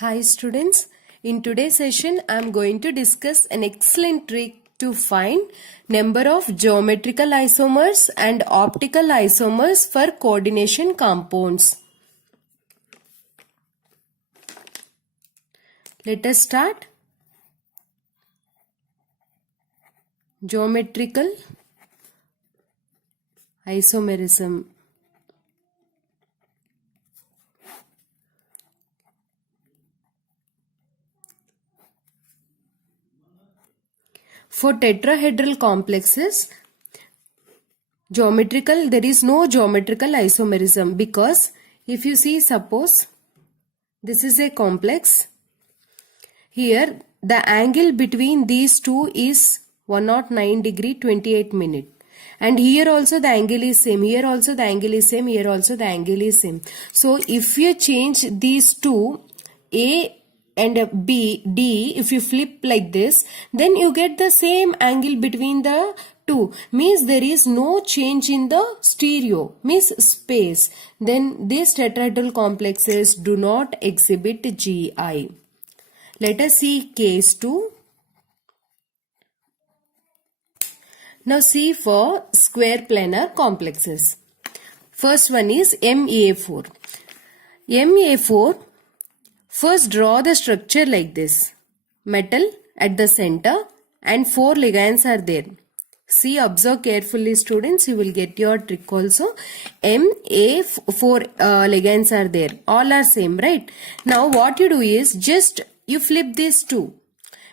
Hi students, in today's session I am going to discuss an excellent trick to find number of geometrical isomers and optical isomers for coordination compounds. Let us start. Geometrical isomerism. For tetrahedral complexes, there is no geometrical isomerism because if you see, suppose this is a complex. Here the angle between these two is 109 degree 28 minute. And here also the angle is same, here also the angle is same, here also the angle is same. So if you change these two, A and B, D, if you flip like this, then you get the same angle between the two. Means there is no change in the stereo, means space. Then these tetrahedral complexes do not exhibit GI. Let us see case 2. Now see for square planar complexes. First one is MA4. MA4, first draw the structure like this. Metal at the center and 4 ligands are there. See, observe carefully students, you will get your trick also. MA4 ligands are there. All are same, right? Now what you do is just you flip these two.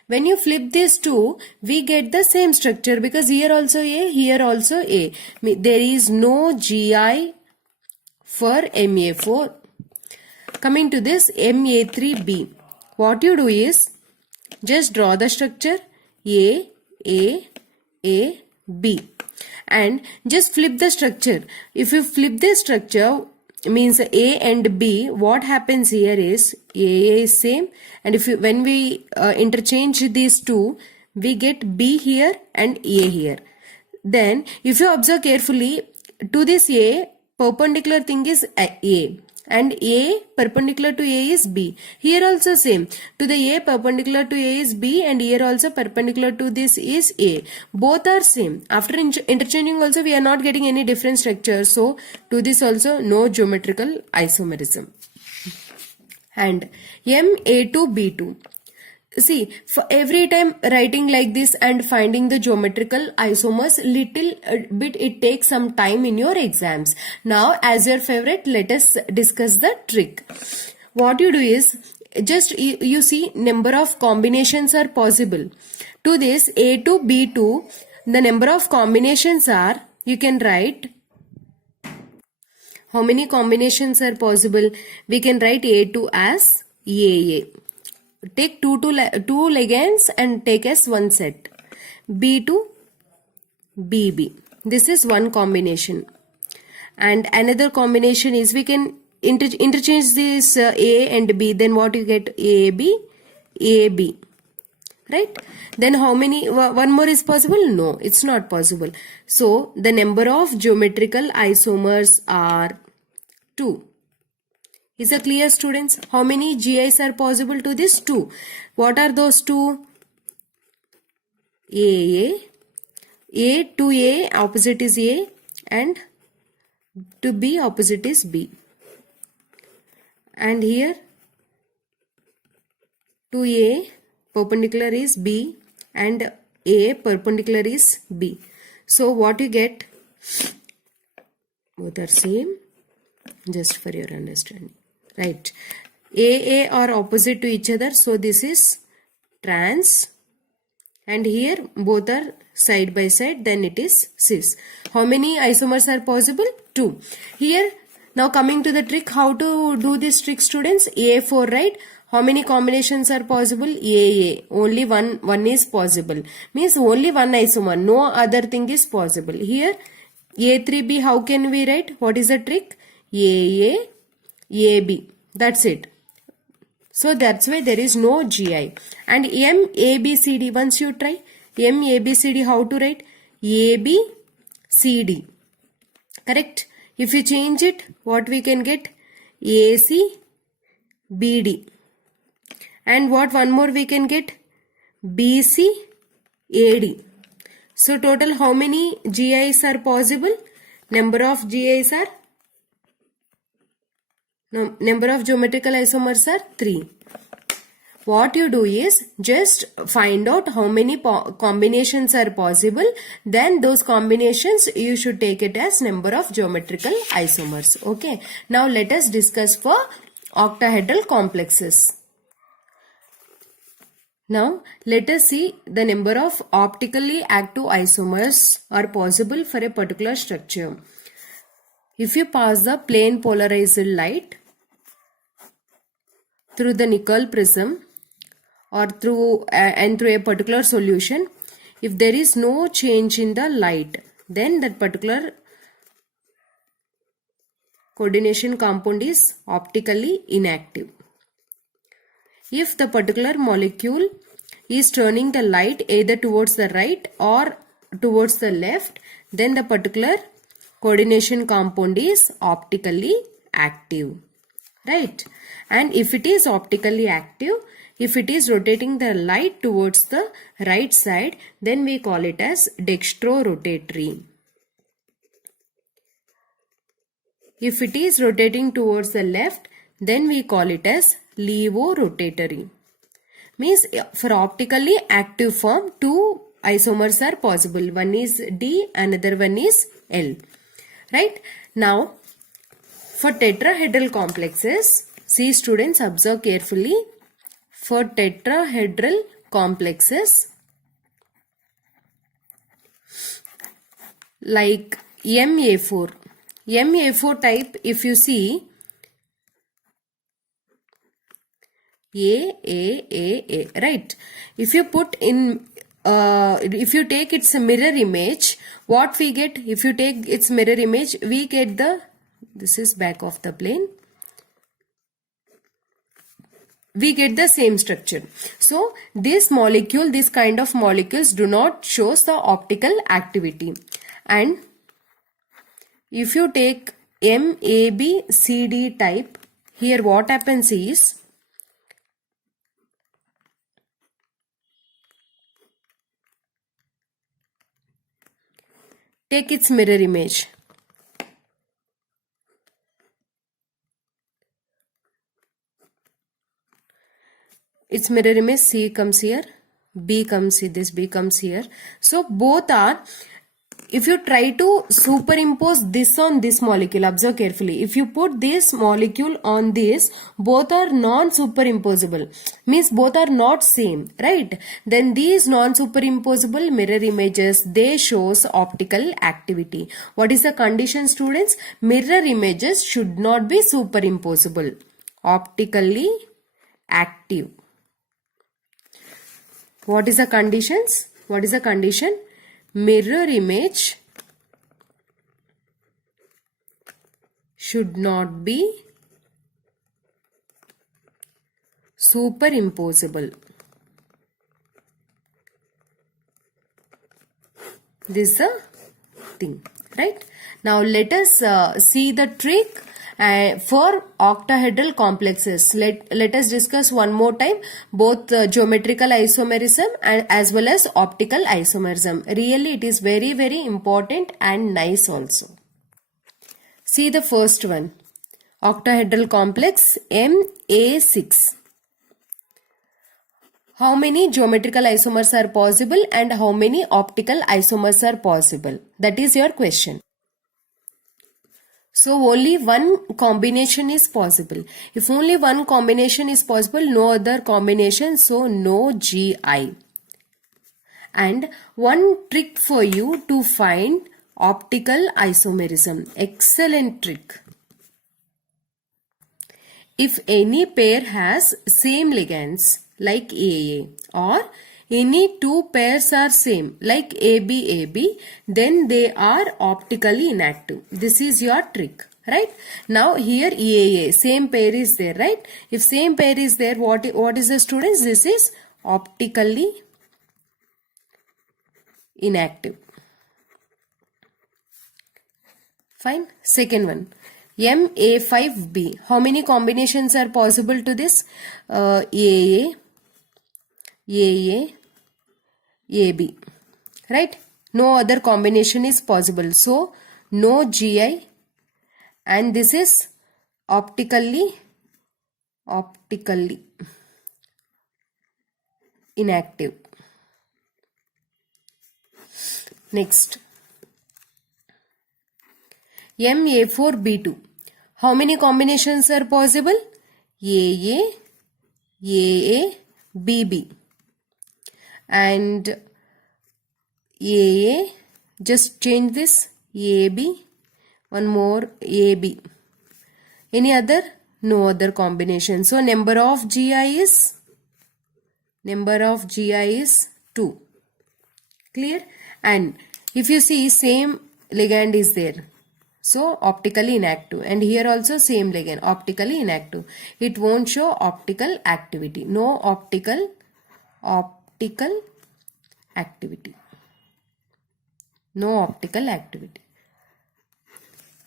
When you flip these two, we get the same structure because here also A, here also A. There is no GI for MA4. Coming to this MA3B. What you do is just draw the structure A, B. And just flip the structure. If you flip this structure, means A and B, what happens here is A is same, and if you when we interchange these two, we get B here and A here. Then if you observe carefully, to this A, perpendicular thing is A, and A perpendicular to A is B. Here also same. To the A perpendicular to A is B, and here also perpendicular to this is A. Both are same. After interchanging also we are not getting any different structure. So to this also no geometrical isomerism. And MA2B2. See, for every time writing like this and finding the geometrical isomers, little bit it takes some time in your exams. Now as your favorite, let us discuss the trick. What you do is just you see number of combinations are possible. To this A to B2, the number of combinations are, you can write how many combinations are possible. We can write A2 as AA. Take two ligands and take as one set. B to BB. This is one combination. And another combination is we can interchange this A and B. Then what you get? AB, AB. Right? Then how many? One more is possible? No, it's not possible. So the number of geometrical isomers are 2. Is it clear, students? How many GIs are possible to this? 2. What are those 2? A to A opposite is A, and to B opposite is B. And here to A perpendicular is B and A perpendicular is B. So what you get? Both are same, just for your understanding. Right. AA are opposite to each other. So this is trans. And here both are side by side. Then it is cis. How many isomers are possible? 2. Here, now coming to the trick. How to do this trick, students? A4, right? How many combinations are possible? AA. Only one is possible. Means only one isomer. No other thing is possible. Here, A3B, how can we write? What is the trick? AA. AB. That's it. So that's why there is no GI. And MABCD, once you try MABCD, how to write? ABCD. Correct? If you change it, what we can get? ACBD. And what one more we can get? BC AD. So total how many GIs are possible? Number of GIs are, no, number of geometrical isomers are 3. What you do is just find out how many combinations are possible. Then those combinations you should take it as number of geometrical isomers. Okay. Now let us discuss for octahedral complexes. Now let us see the number of optically active isomers are possible for a particular structure. If you pass the plane polarized light through the nickel prism or through a particular solution, if there is no change in the light, then that particular coordination compound is optically inactive. If the particular molecule is turning the light either towards the right or towards the left, then the particular coordination compound is optically active, right? And if it is optically active, if it is rotating the light towards the right side, then we call it as dextrorotatory. If it is rotating towards the left, then we call it as levorotatory. Means for optically active form, two isomers are possible. One is D, another one is L. Right? Now, for tetrahedral complexes, see students, observe carefully. For tetrahedral complexes like MA4 type, if you see A, right? If you put in, if you take its mirror image, what we get? If you take its mirror image, we get the, this is back of the plane. We get the same structure. So this molecule, this kind of molecules do not show the optical activity. And if you take MABCD type, here what happens is, take its mirror image. Its mirror image, C comes here, B comes here, this B comes here. So both are, if you try to superimpose this on this molecule, observe carefully. If you put this molecule on this, both are non-superimposable. Means both are not same, right? Then these non-superimposable mirror images, they shows optical activity. What is the condition, students? Mirror images should not be superimposable. Optically active. What is the conditions? What is the condition? Mirror image should not be superimposable. This is the thing, right? Now let us see the trick for octahedral complexes. Let us discuss one more time both geometrical isomerism and as well as optical isomerism. Really it is very, very important and nice also. See the first one, octahedral complex MA6. How many geometrical isomers are possible and how many optical isomers are possible? That is your question. So only one combination is possible. If only one combination is possible, no other combination, so no GI. And one trick for you to find optical isomerism. Excellent trick. If any pair has same ligands like AA or any two pairs are same like AB, then they are optically inactive. This is your trick, right? Now here EAA, same pair is there, right? If same pair is there, what is the, students? This is optically inactive. Fine. Second one, MA5B. How many combinations are possible to this? AA, AB. Right? No other combination is possible. So, no GI, and this is optically inactive. Next, MA4B2. How many combinations are possible? AA, BB. And AA, just change this, AB, one more, AB. Any other? No other combination. So number of GI is 2. Clear? And if you see, same ligand is there, so optically inactive, and here also same ligand, optically inactive. It won't show optical activity. No optical activity. No optical activity.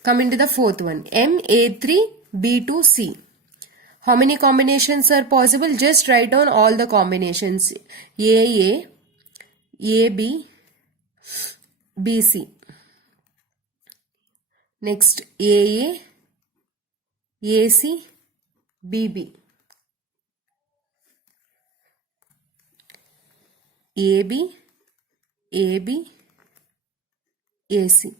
Come into the fourth one, MA3B2C. How many combinations are possible? Just write down all the combinations. AA, AB, BC. Next, AA, AC, BB. AB, AC.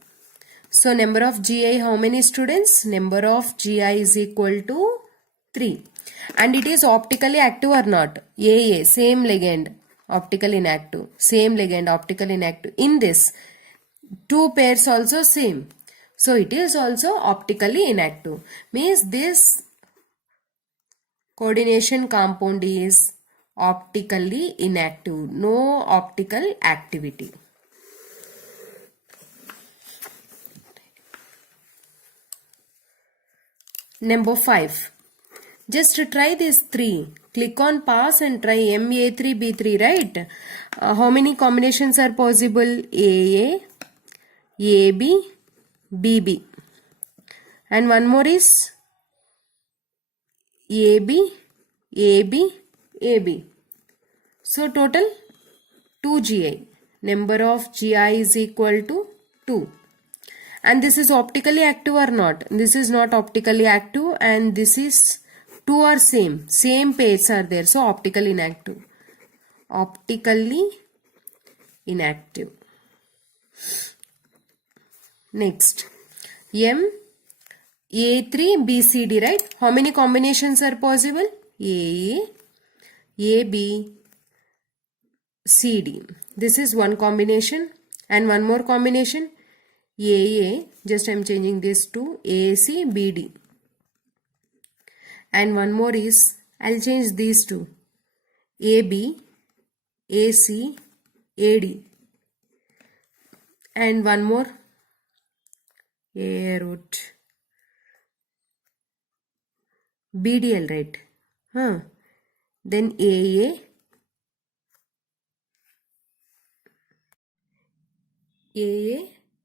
So number of GI, how many students? Number of GI is equal to 3. And it is optically active or not? AA, same ligand, optical inactive. Same ligand, optical inactive. In this, 2 pairs also same. So it is also optically inactive. Means this coordination compound is optically inactive. No optical activity. Number 5. Just try these 3. Click on pass and try MA3B3, right? How many combinations are possible? AA, AB, BB. And one more is AB, AB. So total 2 GI. Number of GI is equal to 2. And this is optically active or not? This is not optically active, and this is 2 are same. Same pairs are there. So optically inactive. Optically inactive. Next, MA3BCD, right? How many combinations are possible? AA, AB, CD. This is one combination, and one more combination. AA, just I am changing this to AC, BD. And one more is, I'll change these two. AB, AC, AD. And one more, A root. BDL, right? Then AA,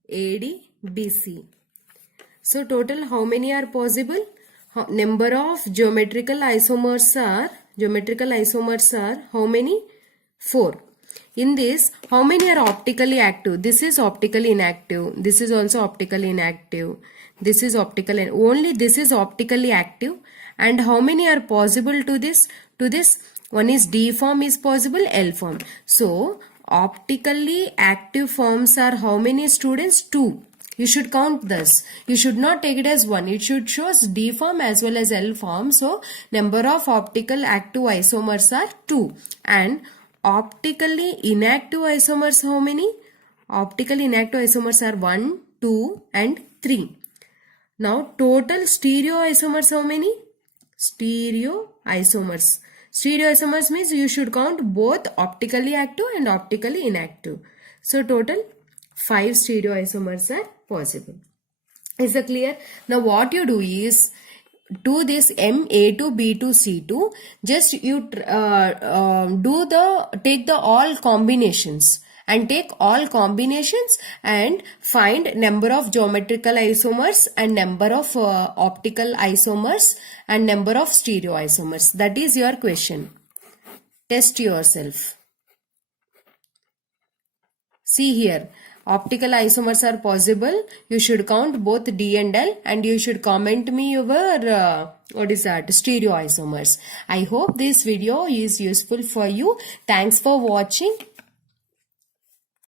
AD, BC. So total how many are possible? Number of geometrical isomers are how many? 4. In this, how many are optically active? This is optically inactive. This is also optically inactive. This is optical, and only this is optically active. And how many are possible to this? One is D form is possible, L form. So optically active forms are how many students? 2. You should count this. You should not take it as 1. It should show D form as well as L form. So number of optical active isomers are 2. And optically inactive isomers how many? Optically inactive isomers are 1, 2 and 3. Now total stereo isomers how many? Stereo isomers. Stereo isomers means you should count both optically active and optically inactive. So total 5 stereo isomers are possible. Is that clear? Now what you do is, to this MA2B2C2, just you take the all combinations and take all combinations and find number of geometrical isomers and number of optical isomers and number of stereoisomers. That is your question. Test yourself. See here, optical isomers are possible. You should count both D and L and you should comment me your stereoisomers. I hope this video is useful for you. Thanks for watching.